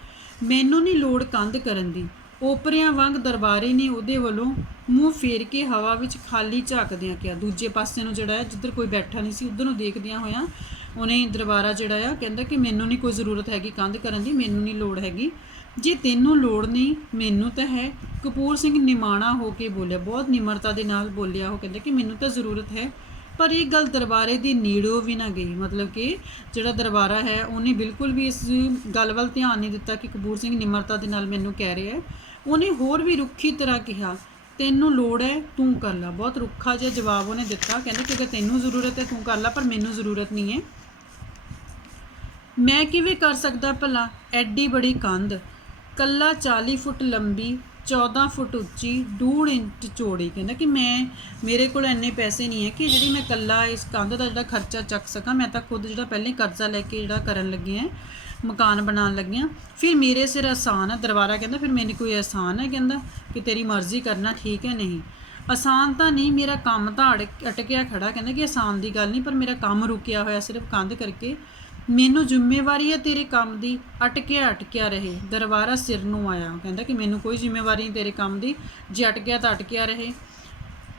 ਮੈਨੂੰ ਨਹੀਂ ਲੋੜ ਕੰਧ ਕਰਨ ਦੀ। ਓਪਰਿਆਂ ਵਾਂਗ ਦਰਬਾਰੇ ਨੇ ਉਹਦੇ ਵੱਲੋਂ ਮੂੰਹ ਫੇਰ ਕੇ ਹਵਾ ਵਿੱਚ ਖਾਲੀ ਝਾਕਦਿਆਂ ਕਿਹਾ। ਦੂਜੇ ਪਾਸੇ ਨੂੰ ਜਿਹੜਾ ਹੈ ਜਿੱਧਰ ਕੋਈ ਬੈਠਾ ਨਹੀਂ ਸੀ ਉੱਧਰ ਨੂੰ ਦੇਖਦਿਆਂ ਹੋਇਆਂ ਉਹਨੇ ਦਰਬਾਰਾ ਜਿਹੜਾ ਆ ਕਹਿੰਦਾ ਕਿ ਮੈਨੂੰ ਨਹੀਂ ਕੋਈ ਜ਼ਰੂਰਤ ਹੈਗੀ ਕੰਧ ਕਰਨ ਦੀ, ਮੈਨੂੰ ਨਹੀਂ ਲੋੜ ਹੈਗੀ। ਜੇ ਤੈਨੂੰ ਲੋੜ ਨਹੀਂ ਮੈਨੂੰ ਤਾਂ ਹੈ। ਕਪੂਰ ਸਿੰਘ ਨਿਮਾਣਾ ਹੋ ਕੇ ਬੋਲਿਆ, ਬਹੁਤ ਨਿਮਰਤਾ ਦੇ ਨਾਲ ਬੋਲਿਆ। ਉਹ ਕਹਿੰਦਾ ਕਿ ਮੈਨੂੰ ਤਾਂ ਜ਼ਰੂਰਤ ਹੈ। ਪਰ ਇਹ ਗੱਲ ਦਰਬਾਰੇ ਦੀ ਨੇੜਿਓਂ ਵੀ ਨਾ ਗਈ। ਮਤਲਬ ਕਿ ਜਿਹੜਾ ਦਰਬਾਰਾ ਹੈ ਉਹਨੇ ਬਿਲਕੁਲ ਵੀ ਇਸ ਗੱਲ ਵੱਲ ਧਿਆਨ ਨਹੀਂ ਦਿੱਤਾ ਕਿ ਕਪੂਰ ਸਿੰਘ ਨਿਮਰਤਾ ਦੇ ਨਾਲ ਮੈਨੂੰ ਕਹਿ ਰਿਹਾ ਹੈ। ਉਹਨੇ ਹੋਰ ਵੀ ਰੁੱਖੀ ਤਰ੍ਹਾਂ ਕਿਹਾ, ਤੈਨੂੰ ਲੋੜ ਹੈ ਤੂੰ ਕਰ ਲਾ। ਬਹੁਤ ਰੁੱਖਾ ਜਿਹਾ ਜਵਾਬ ਉਹਨੇ ਦਿੱਤਾ। ਕਹਿੰਦੇ ਕਿ ਅਗਰ ਤੈਨੂੰ ਜ਼ਰੂਰਤ ਹੈ ਤੂੰ ਕਰ ਲਾ, ਪਰ ਮੈਨੂੰ ਜ਼ਰੂਰਤ ਨਹੀਂ ਹੈ। ਮੈਂ ਕਿਵੇਂ ਕਰ ਸਕਦਾ ਭਲਾ? ਐਡੀ ਬੜੀ ਕੰਧ, ਕੱਲਾ 40 ਫੁੱਟ ਲੰਬੀ, 14 ਫੁੱਟ ਉੱਚੀ, 2.5 ਇੰਚ ਚੌੜੀ। ਕਹਿੰਦਾ ਕਿ ਮੇਰੇ ਕੋਲ ਇੰਨੇ ਪੈਸੇ ਨਹੀਂ ਹੈ ਕਿ ਜਿਹੜੀ ਮੈਂ ਕੱਲਾ ਇਸ ਕੰਧ ਦਾ ਜਿਹੜਾ ਖਰਚਾ ਚੱਕ ਸਕਾਂ। ਮੈਂ ਤਾਂ ਖੁਦ ਜਿਹੜਾ ਪਹਿਲਾਂ ਕਰਜ਼ਾ ਲੈ ਕੇ ਜਿਹੜਾ ਕਰਨ ਲੱਗੇ ਹਾਂ, ਮਕਾਨ ਬਣਾਉਣ ਲੱਗੇ ਹਾਂ। ਫਿਰ ਮੇਰੇ ਸਿਰ ਆਸਾਨ ਹੈ। ਦਰਬਾਰਾ ਕਹਿੰਦਾ ਫਿਰ ਮੈਨੂੰ ਕੋਈ ਆਸਾਨ ਹੈ? ਕਹਿੰਦਾ ਕਿ ਤੇਰੀ ਮਰਜ਼ੀ ਕਰਨਾ, ਠੀਕ ਹੈ। ਨਹੀਂ ਆਸਾਨ ਤਾਂ ਨਹੀਂ, ਮੇਰਾ ਕੰਮ ਤਾਂ ਅਟਕਿਆ ਖੜਾ। ਕਹਿੰਦਾ ਕਿ ਆਸਾਨ ਦੀ ਗੱਲ ਨਹੀਂ, ਪਰ ਮੇਰਾ ਕੰਮ ਰੁਕਿਆ ਹੋਇਆ ਸਿਰਫ ਕੰਧ ਕਰਕੇ। ਮੈਨੂੰ ਜ਼ਿੰਮੇਵਾਰੀ ਹੈ ਤੇਰੇ ਕੰਮ ਦੀ, ਅਟਕਿਆ ਰਹੇ। ਦਰਬਾਰਾ ਸਿਰ ਨੂੰ ਆਇਆ। ਕਹਿੰਦਾ ਕਿ ਮੈਨੂੰ ਕੋਈ ਜ਼ਿੰਮੇਵਾਰੀ ਨਹੀਂ ਤੇਰੇ ਕੰਮ ਦੀ, ਜੇ ਅਟਕਿਆ ਤਾਂ ਅਟਕਿਆ ਰਹੇ।